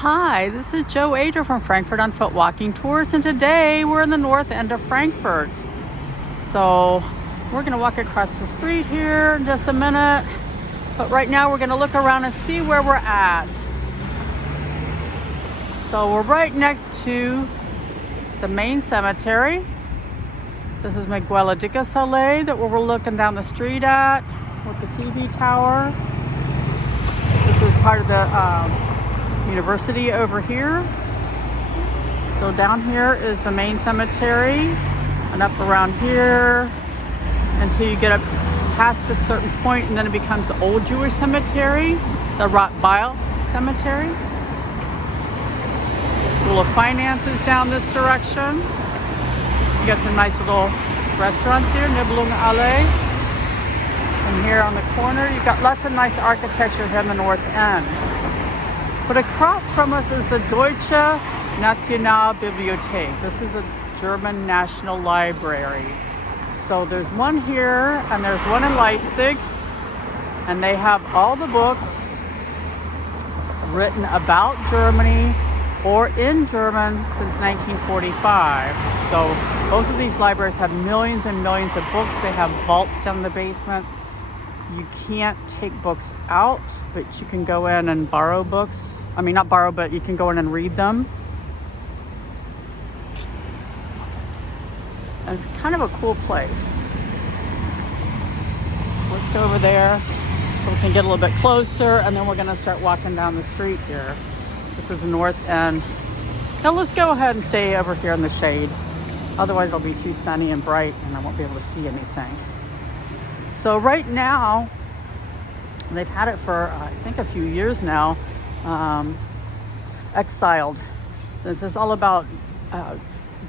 Hi, this is Joe Ader from Frankfurt on Foot Walking Tours, and today we're in the north end of Frankfurt. So we're going to walk across the street here in just a minute, but right now we're going to look around and see where we're at. So we're right next to the main cemetery. This is Miquel-Adickesallee that we're looking down the street at with the TV tower. This is part of the university over here. So down here is the main cemetery, and up around here until you get up past this certain point, and then it becomes the old Jewish cemetery, the Rottweil cemetery. The School of Finance is down this direction. You got some nice little restaurants here, Nibelungenallee. And here on the corner, you've got lots of nice architecture here in the north end. But across from us is the Deutsche Bibliothek. This is a German national library. So there's one here and there's one in Leipzig, and they have all the books written about Germany or in German since 1945. So both of these libraries have millions and millions of books. They have vaults down in the basement. You can't take books out, but you can go in and borrow books. I mean, not borrow, but you can go in and read them. And it's kind of a cool place. Let's go over there so we can get a little bit closer, and then we're going to start walking down the street here. This is the north end. Now let's go ahead and stay over here in the shade. Otherwise it'll be too sunny and bright and I won't be able to see anything. So right now, they've had it for, I think, a few years now, exiled. This is all about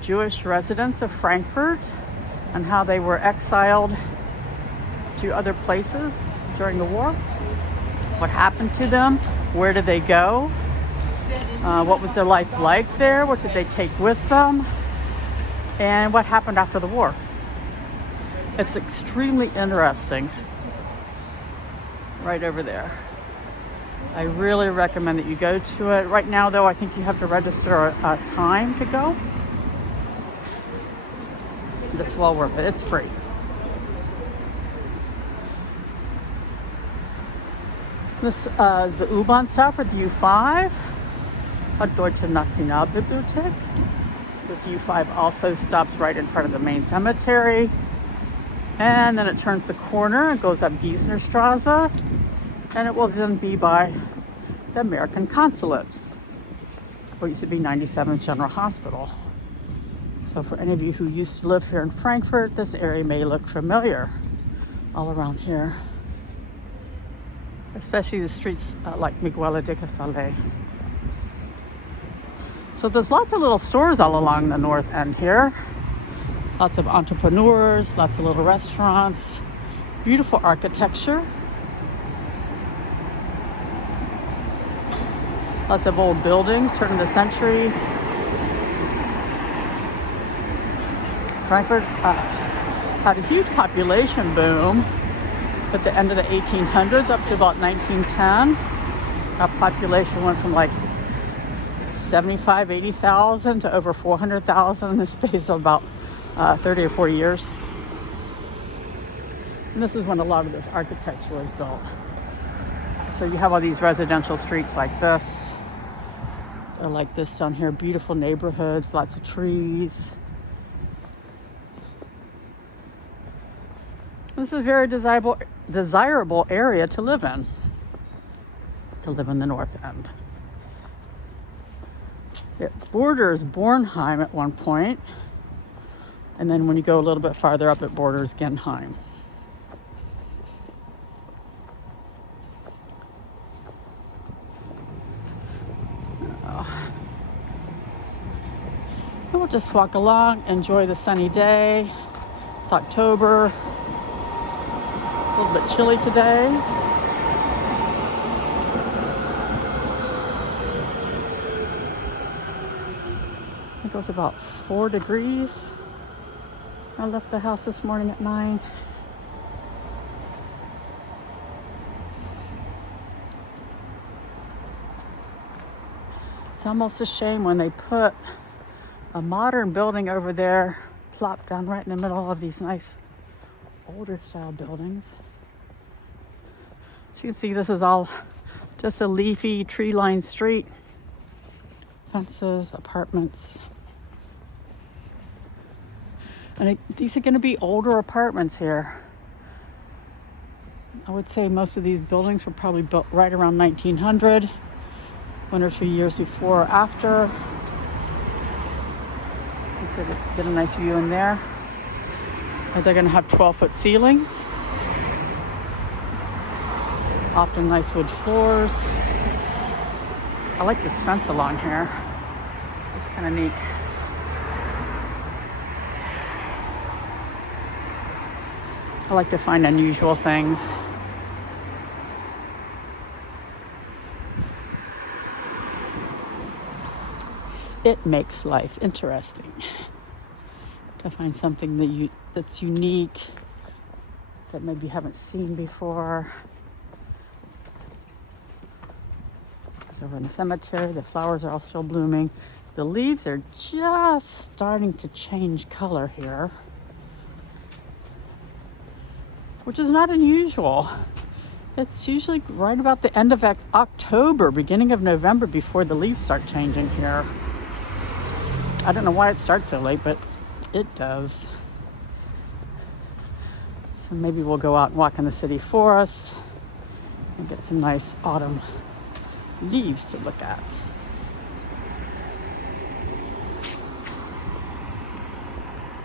Jewish residents of Frankfurt and how they were exiled to other places during the war. What happened to them? Where did they go? What was their life like there? What did they take with them? And what happened after the war? It's extremely interesting. Right over there. I really recommend that you go to it. Right now, though, I think you have to register a time to go. But it's well worth it. It's free. This is the U-Bahn stop for the U5 at Deutsche Bibliothek. This U5 also stops right in front of the main cemetery. And then it turns the corner and goes up Strasse, and it will then be by the American consulate, what used to be 97th General Hospital. So for any of you who used to live here in Frankfurt, this area may look familiar all around here, especially the streets like Miquel-Adickesallee. So there's lots of little stores all along the north end here. Lots of entrepreneurs, lots of little restaurants, beautiful architecture. Lots of old buildings, turn of the century. Frankfurt had a huge population boom at the end of the 1800s up to about 1910. Our population went from like 80,000 to over 400,000 in the space of about 30 or 40 years. And this is when a lot of this architecture was built. So you have all these residential streets like this, or like this down here, beautiful neighborhoods, lots of trees. This is a very desirable area to live in the north end. It borders Bornheim at one point. And then when you go a little bit farther up, it borders Genheim. And we'll just walk along, enjoy the sunny day. It's October. A little bit chilly today. It goes about 4 degrees. I left the house this morning at 9. It's almost a shame when they put a modern building over there, plopped down right in the middle of these nice older style buildings. So you can see this is all just a leafy tree-lined street. Fences, apartments. And these are going to be older apartments here. I would say most of these buildings were probably built right around 1900, 1 or 2 years before or after. So get a nice view in there. And they're going to have 12-foot ceilings. Often nice wood floors. I like this fence along here. It's kind of neat. I like to find unusual things. It makes life interesting to find something that's unique, that maybe you haven't seen before. It's over in the cemetery. The flowers are all still blooming. The leaves are just starting to change color here, which is not unusual. It's usually right about the end of October, beginning of November before the leaves start changing here. I don't know why it starts so late, but it does. So maybe we'll go out and walk in the city forest and get some nice autumn leaves to look at.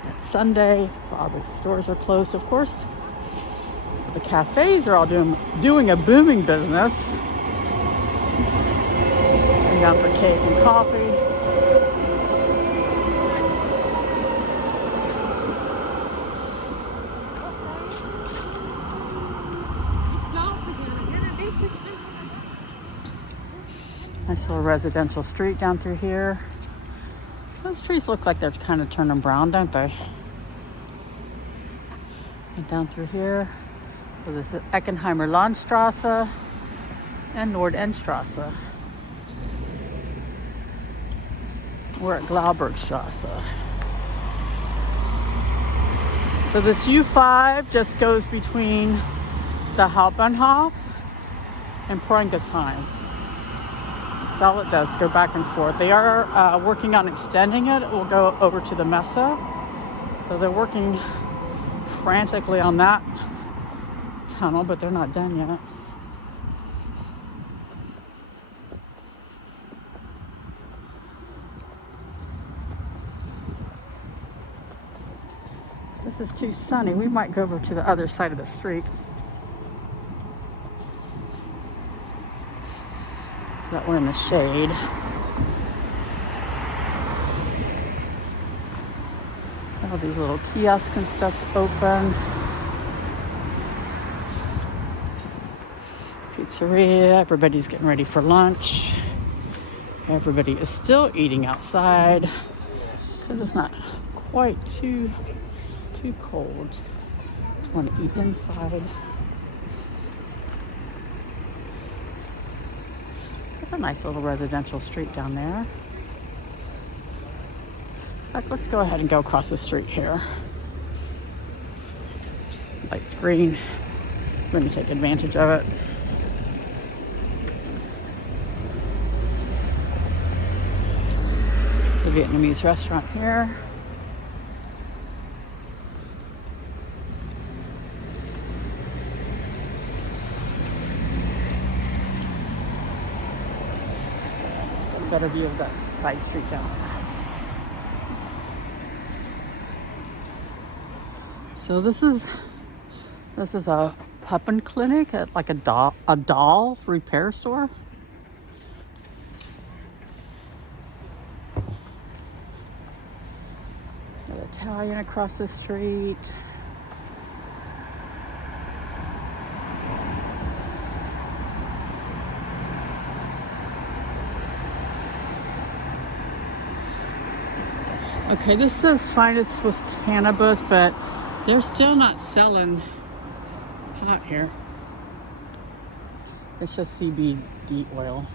It's Sunday, all the stores are closed, of course. The cafes are all doing a booming business. Going down for cake and coffee. Nice little residential street down through here. Those trees look like they're kind of turning brown, don't they? And down through here. So this is Eckenheimer Landstrasse and Nordend. We're at Glaubergstrasse. So this U5 just goes between the Hauptbahnhof and Pringesheim. That's all it does, go back and forth. They are working on extending it. It will go over to the Messe. So they're working frantically on that tunnel, but they're not done yet. This is too sunny. We might go over to the other side of the street. So that we're in the shade. All these little kiosks and stuff's open. Pizzeria, everybody's getting ready for lunch. Everybody is still eating outside because it's not quite too cold to want to eat inside. It's a nice little residential street down there. In fact, let's go ahead and go across the street here. Light's green. I'm going to take advantage of it. It's a Vietnamese restaurant here. Better view of that side street down there. So this is a puppet clinic, like a doll repair store. Got Italian across the street. Okay, this says finest with cannabis, but they're still not selling pot here. It's just CBD oil.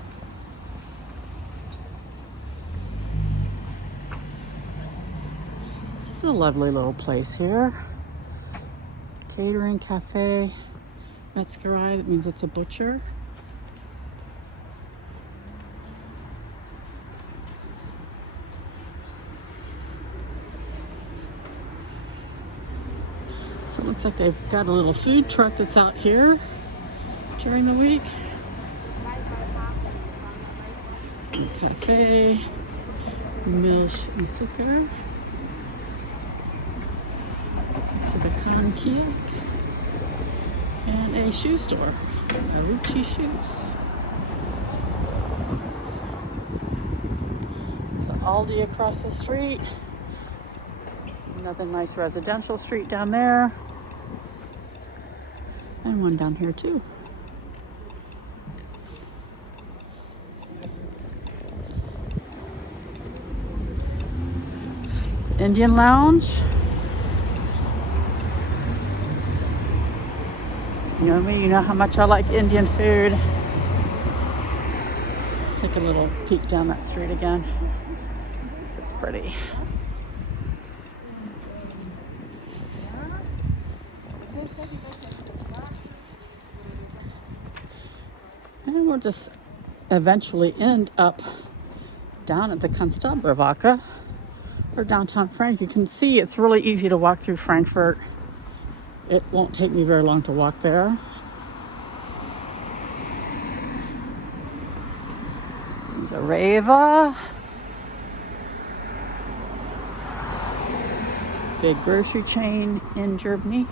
It's a lovely little place here. Catering cafe. Metzgerei, that means it's a butcher. So it looks like they've got a little food truck that's out here during the week. Cafe, Milch und Zucker. Silicon kiosk. And a shoe store, Aruchi Shoes. So Aldi across the street. Another nice residential street down there. And one down here too. Indian Lounge. You know me, you know how much I like Indian food. Let's take a little peek down that street again. It's pretty. And we'll just eventually end up down at the Konstablerwache, or downtown Frankfurt. You can see it's really easy to walk through Frankfurt. It won't take me very long to walk there. There's a Reva. Big grocery chain in Germany.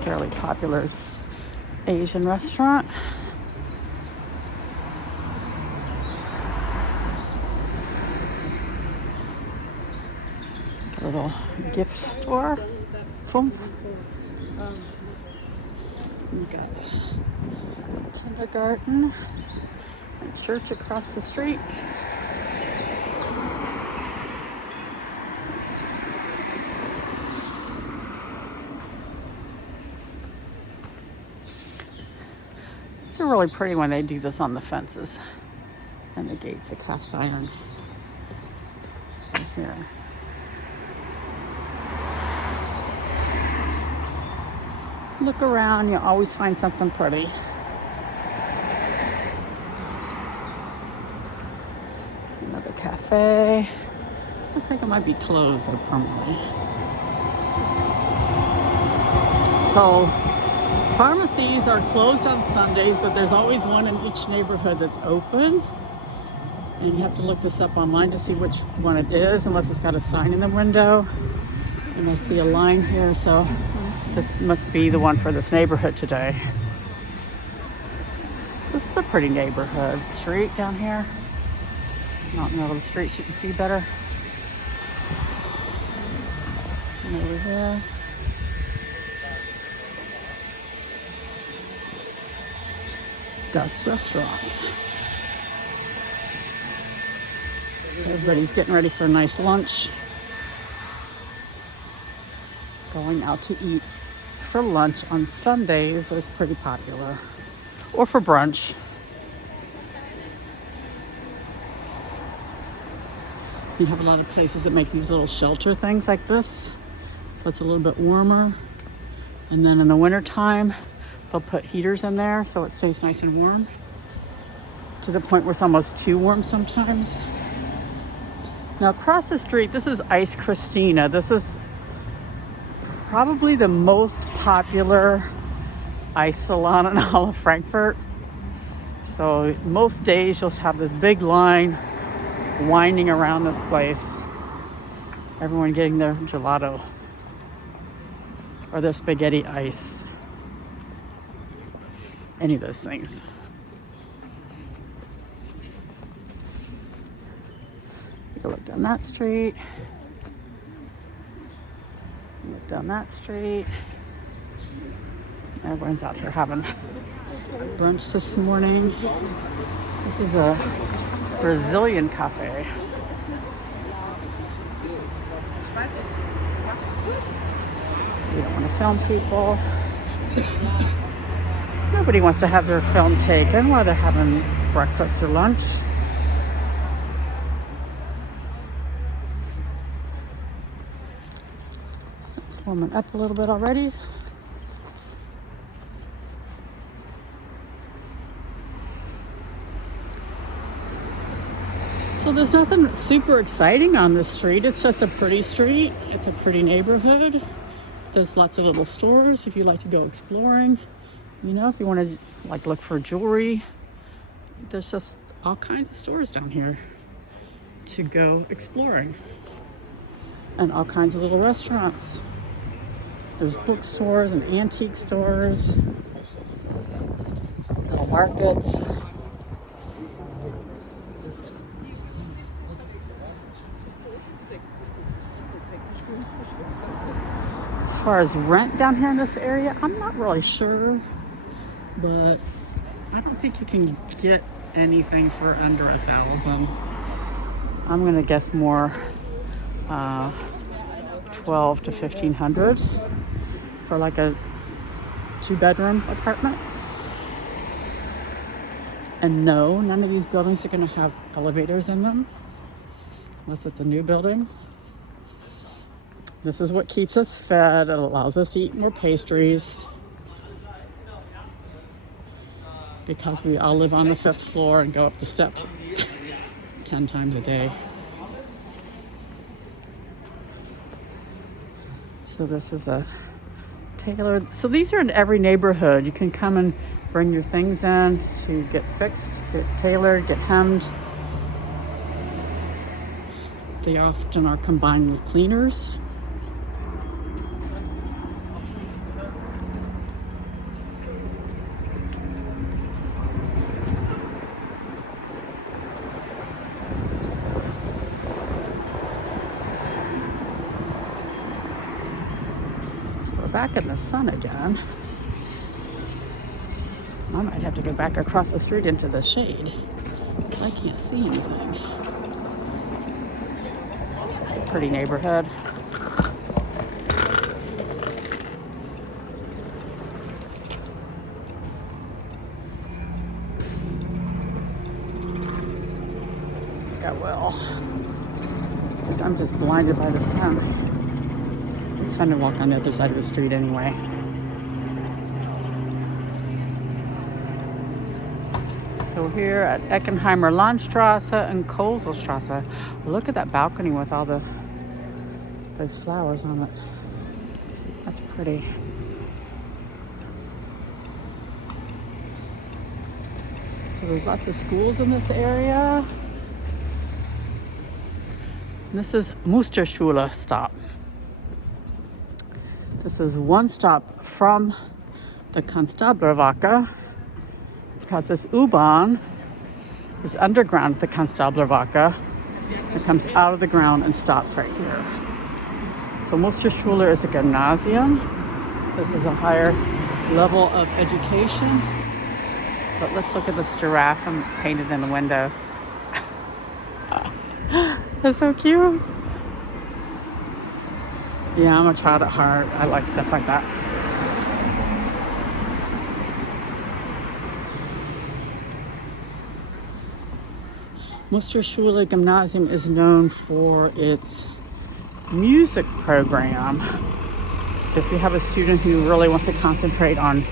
Fairly popular Asian restaurant. A little gift store. We got a kindergarten and church across the street. It's a really pretty when they do this on the fences and the gates, the cast iron right here. Look around, you always find something pretty. Another cafe. Looks like it might be closed permanently. So pharmacies are closed on Sundays, but there's always one in each neighborhood that's open. And you have to look this up online to see which one it is, unless it's got a sign in the window. And I see a line here, so this must be the one for this neighborhood today. This is a pretty neighborhood. Street down here. Not in the middle of the street, so you can see better. And over here. Das Restaurant. Everybody's getting ready for a nice lunch. Going out to eat for lunch on Sundays is pretty popular. Or for brunch. You have a lot of places that make these little shelter things like this. So it's a little bit warmer. And then in the wintertime, they'll put heaters in there so it stays nice and warm. To the point where it's almost too warm sometimes. Now across the street, this is Ice Christina. This is probably the most popular ice salon in all of Frankfurt. So most days you'll have this big line winding around this place. Everyone getting their gelato or their spaghetti ice. Any of those things. Take a look down that street. Look down that street. Everyone's out here having brunch this morning. This is a Brazilian cafe. You don't want to film people. Nobody wants to have their film taken while they're having breakfast or lunch. It's warming up a little bit already. So there's nothing super exciting on this street. It's just a pretty street. It's a pretty neighborhood. There's lots of little stores if you like to go exploring. You know, if you want to like look for jewelry, there's just all kinds of stores down here to go exploring. And all kinds of little restaurants. There's bookstores and antique stores, little markets. As far as rent down here in this area, I'm not really sure, but I don't think you can get anything for under $1,000. I'm gonna guess more 12 to 1,500 for like a 2-bedroom apartment. And no, none of these buildings are gonna have elevators in them unless it's a new building. This is what keeps us fed. It allows us to eat more pastries because we all live on the 5th floor and go up the steps 10 times a day. So this is a tailored. So these are in every neighborhood. You can come and bring your things in to get fixed, get tailored, get hemmed. They often are combined with cleaners. Back in the sun again. I might have to go back across the street into the shade because I can't see anything. It's a pretty neighborhood. I will, because I'm just blinded by the sun. It's fun to walk on the other side of the street anyway. So here at Eckenheimer Landstrasse and Konstablerwache. Look at that balcony with all those flowers on it. That's pretty. So there's lots of schools in this area. And this is Musterschule stop. This is one stop from the Konstablerwache because this U-Bahn is underground at the Konstablerwache. It comes out of the ground and stops right here. So Musterschule is a gymnasium. This is a higher level of education. But let's look at this giraffe painted in the window. That's so cute. Yeah, I'm a child at heart. I like stuff like that. Musterschule Gymnasium is known for its music program. So if you have a student who really wants to concentrate on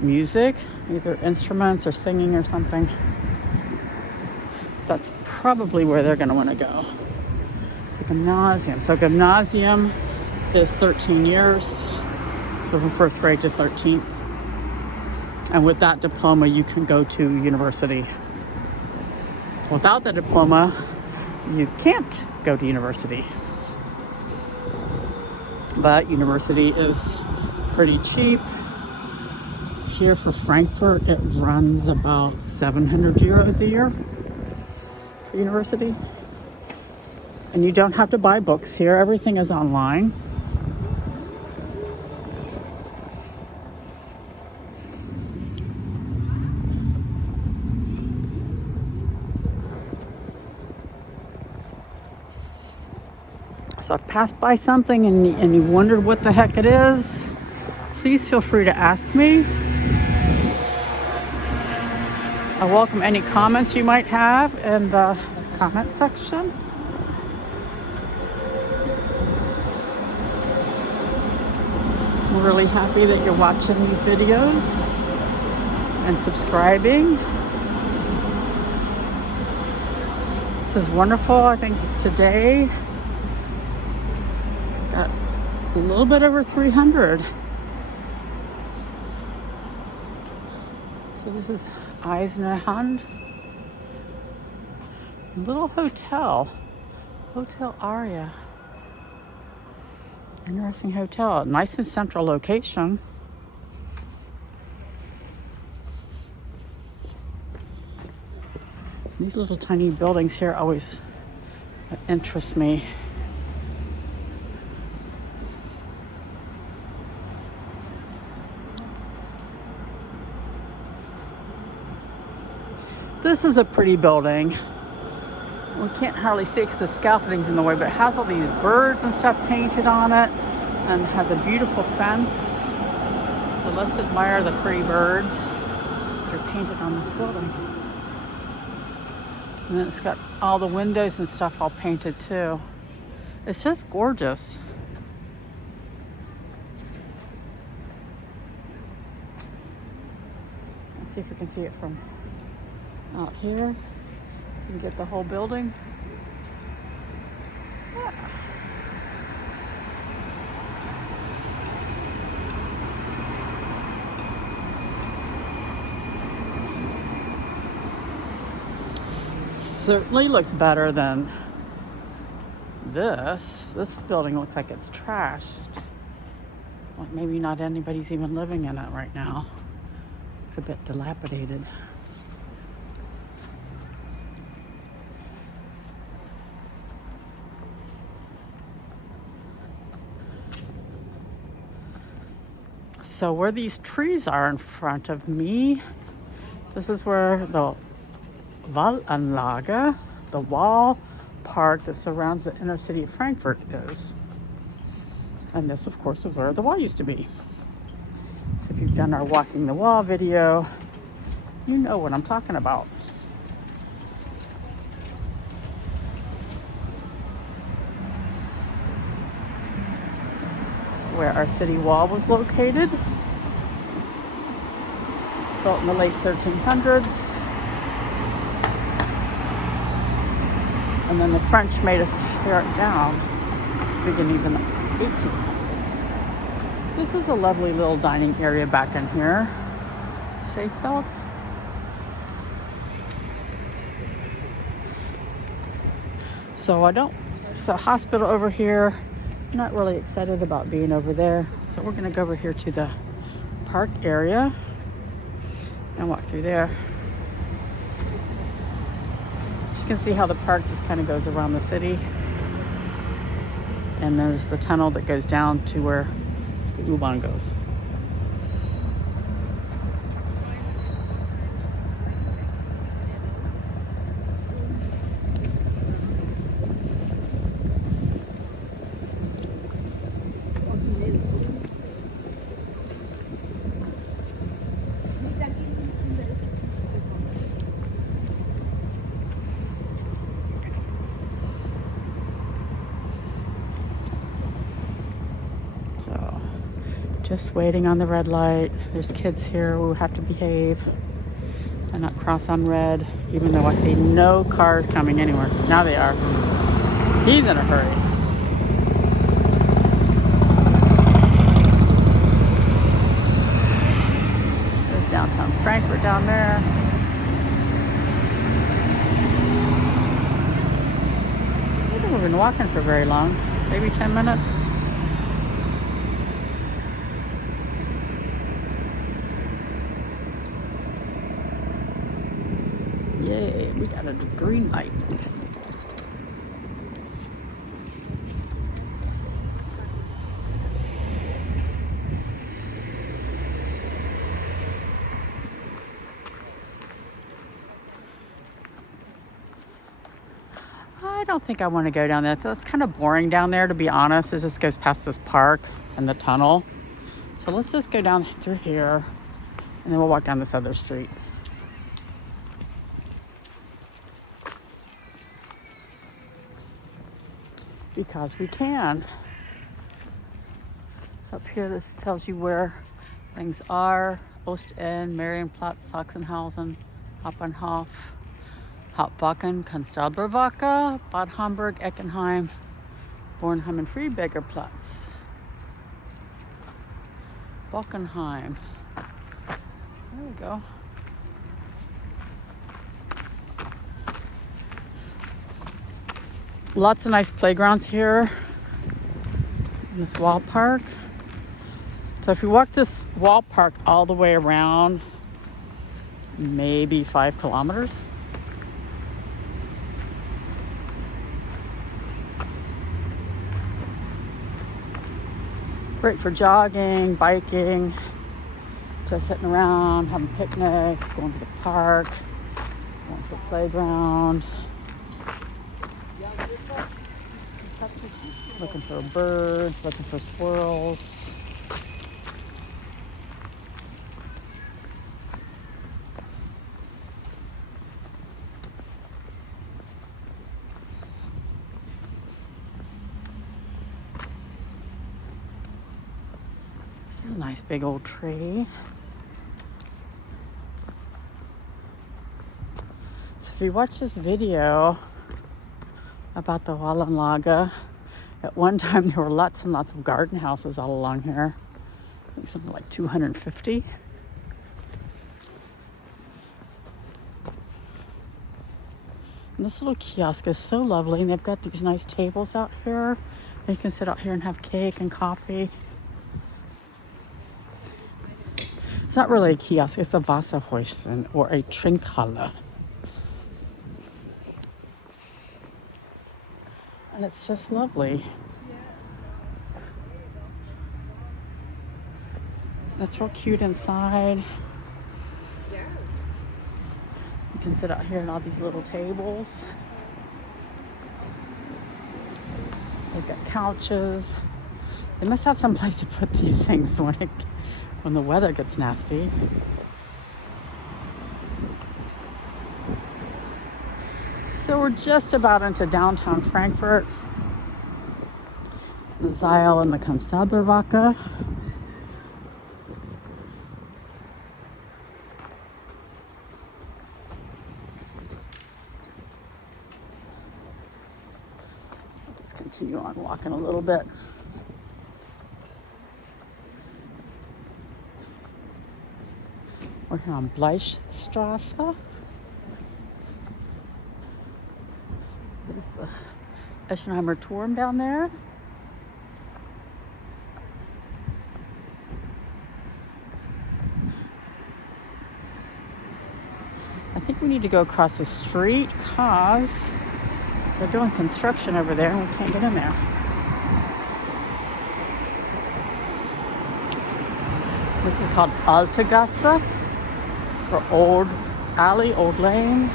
music, either instruments or singing or something, that's probably where they're going to want to go. Gymnasium. So gymnasium is 13 years, so from 1st grade to 13th. And with that diploma, you can go to university. Without the diploma, you can't go to university. But university is pretty cheap. Here for Frankfurt, it runs about 700 euros a year for university. And you don't have to buy books here. Everything is online. So I've passed by something and you wondered what the heck it is, please feel free to ask me. I welcome any comments you might have in the comment section. I'm really happy that you're watching these videos and subscribing. This is wonderful. I think today got a little bit over 300. So this is Eisenhand, little hotel Aria. Interesting hotel, nice and central location. These little tiny buildings here always interest me. This is a pretty building. We can't hardly see it because the scaffolding's in the way, but it has all these birds and stuff painted on it and has a beautiful fence. So let's admire the pretty birds that are painted on this building. And then it's got all the windows and stuff all painted too. It's just gorgeous. Let's see if we can see it from out here. So you can get the whole building. Yeah. Certainly looks better than this. This building looks like it's trashed. Like maybe not anybody's even living in it right now. It's a bit dilapidated. So where these trees are in front of me, this is where the Wallanlage, the wall park that surrounds the inner city of Frankfurt is. And this, of course, is where the wall used to be. So if you've done our Walking the Wall video, you know what I'm talking about. It's where our city wall was located. Built in the late 1300s. And then the French made us tear it down, beginning of the 1800s. This is a lovely little dining area back in here. Seefeld. So so hospital over here. I'm not really excited about being over there. So we're gonna go over here to the park area and walk through there. So you can see how the park just kind of goes around the city. And there's the tunnel that goes down to where the U-Bahn goes. So, just waiting on the red light. There's kids here who have to behave and not cross on red, even though I see no cars coming anywhere. Now they are. He's in a hurry. There's downtown Frankfurt down there. I think we've been walking for very long, maybe 10 minutes. Yay, we got a green light. I don't think I want to go down there. It's kind of boring down there, to be honest. It just goes past this park and the tunnel. So let's just go down through here, and then we'll walk down this other street. Because we can. So up here, this tells you where things are. Ostend, Marienplatz, Sachsenhausen, Hauptbahnhof, Hauptwachen, Konstablerwache, Bad Homburg, Eckenheim, Bornheim, and Friedbergerplatz. Bockenheim. There we go. Lots of nice playgrounds here in this wall park. So if you walk this wall park all the way around, maybe 5 kilometers. Great for jogging, biking, just sitting around, having picnics, going to the park, going to the playground, looking for birds, looking for squirrels. This is a nice big old tree. So if you watch this video about the Wallenlage, at one time there were lots and lots of garden houses all along here. I think something like 250. And this little kiosk is so lovely, and they've got these nice tables out here. You can sit out here and have cake and coffee. It's not really a kiosk, it's a Wasserhäuschen or a Trinkhalle. And it's just lovely. It's real cute inside. You can sit out here on all these little tables. They've got couches. They must have some place to put these things when the weather gets nasty. So we're just about into downtown Frankfurt. The Zeil and the Konstablerwache. I'll just continue on walking a little bit. We're here on Bleichstrasse. There's the Eckenheimer Turm down there. I think we need to go across the street because they're doing construction over there and we can't get in there. This is called Alte Gasse, or Old Alley, Old Lane.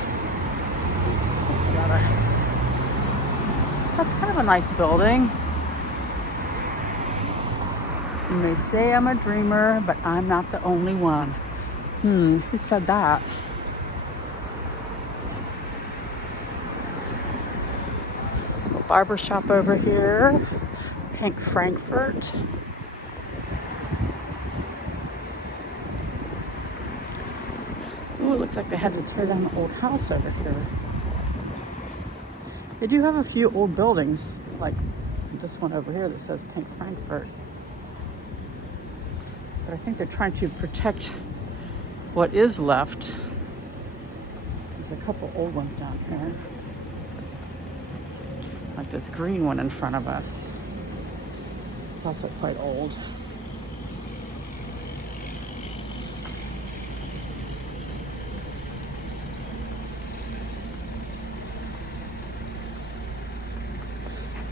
That's kind of a nice building. You may say I'm a dreamer, but I'm not the only one. Who said that? A barber shop over here. Pink Frankfurt. Ooh, it looks like they had to tear down the old house over here. They do have a few old buildings, like this one over here that says Pink Frankfurt. But I think they're trying to protect what is left. There's a couple old ones down here. Like this green one in front of us. It's also quite old.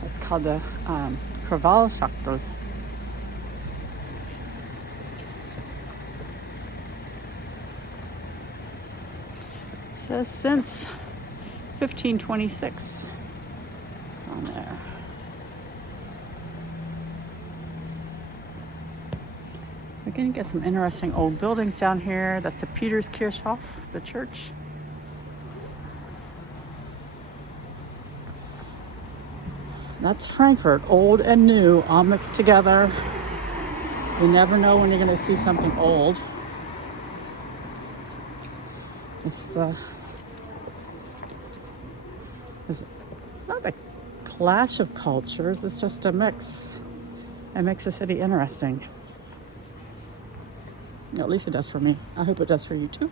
It's called the Krawallschachtel. Says since 1526. down there. We're going to get some interesting old buildings down here. That's the Peterskirchhof, the church. That's Frankfurt, old and new, all mixed together. You never know when you're going to see something old. It's not a clash of cultures, it's just a mix. It makes the city interesting. At least it does for me. I hope it does for you too.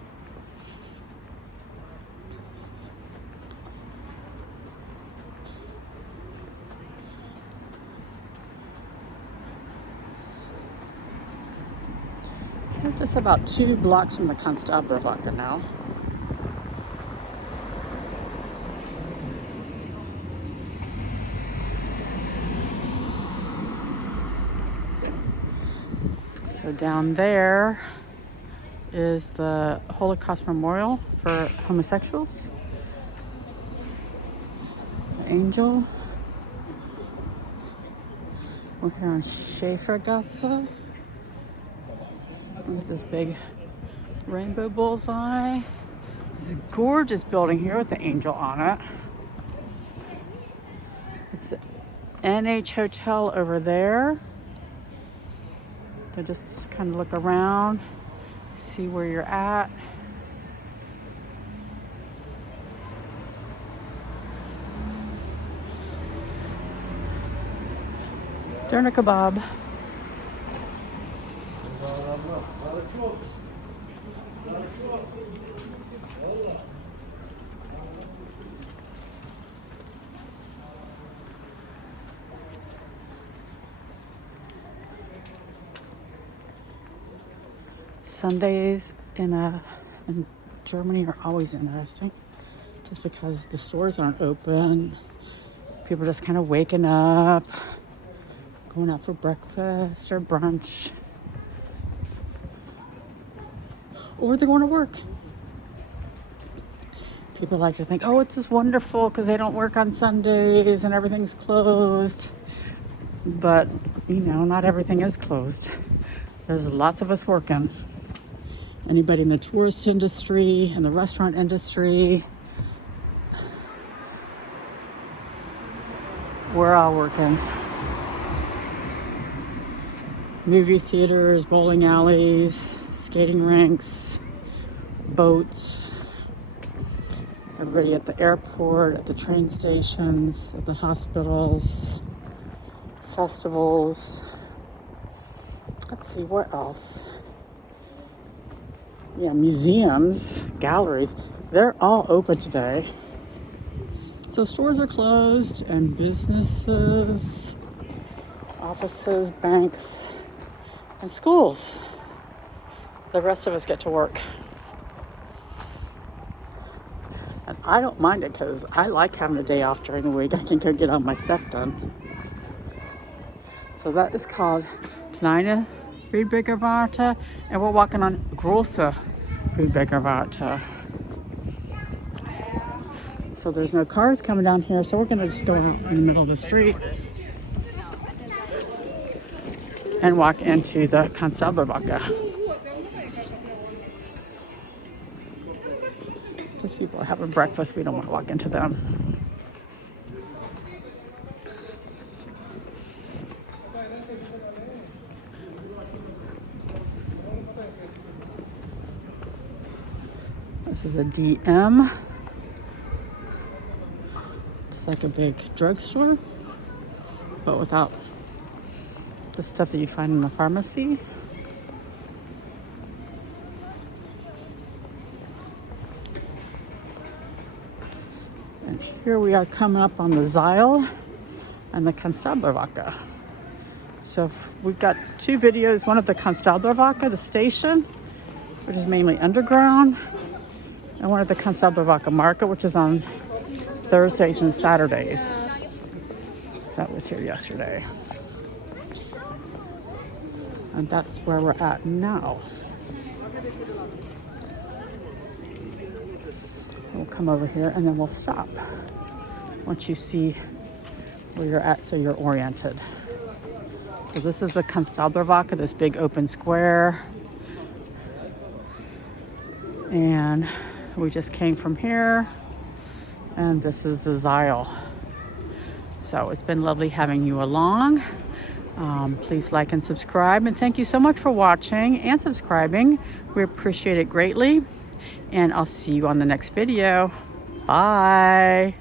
We're just about 2 blocks from the Konstablerwache now. So down there is the Holocaust Memorial for homosexuals. The Angel. We're here on Schäfergasse. With this big rainbow bullseye. This gorgeous building here with the angel on it. It's the NH Hotel over there. So just kind of look around, see where you're at. Doner kebab. Sundays in Germany are always interesting, just because the stores aren't open. People are just kind of waking up, going out for breakfast or brunch, or they're going to work. People like to think, oh, it's just wonderful because they don't work on Sundays and everything's closed. But, not everything is closed. There's lots of us working. Anybody in the tourist industry and the restaurant industry, we're all working. Movie theaters, bowling alleys, skating rinks, boats. Everybody at the airport, at the train stations, at the hospitals, festivals. Let's see, what else? Yeah, museums, galleries, they're all open today. So stores are closed and businesses, offices, banks, and schools. The rest of us get to work. And I don't mind it because I like having a day off during the week. I can go get all my stuff done. So that is called Kleine Friedbergerwarte, and we're walking on Große Friedbergerwarte. So there's no cars coming down here, so we're gonna just go in the middle of the street and walk into the Konstablerwache. Because people are having breakfast, we don't want to walk into them. This is a DM. It's like a big drugstore, but without the stuff that you find in the pharmacy. And here we are coming up on the Zeil and the Konstablerwache. So we've got 2 videos, one of the Konstablerwache, the station, which is mainly underground, and one of the Konstablerwache Market, which is on Thursdays and Saturdays. That was here yesterday. And that's where we're at now. We'll come over here and then we'll stop once you see where you're at so you're oriented. So this is the Konstablerwache, this big open square. And we just came from here. And this is the Zeil. So it's been lovely having you along. Please like and subscribe. And thank you so much for watching and subscribing. We appreciate it greatly. And I'll see you on the next video. Bye.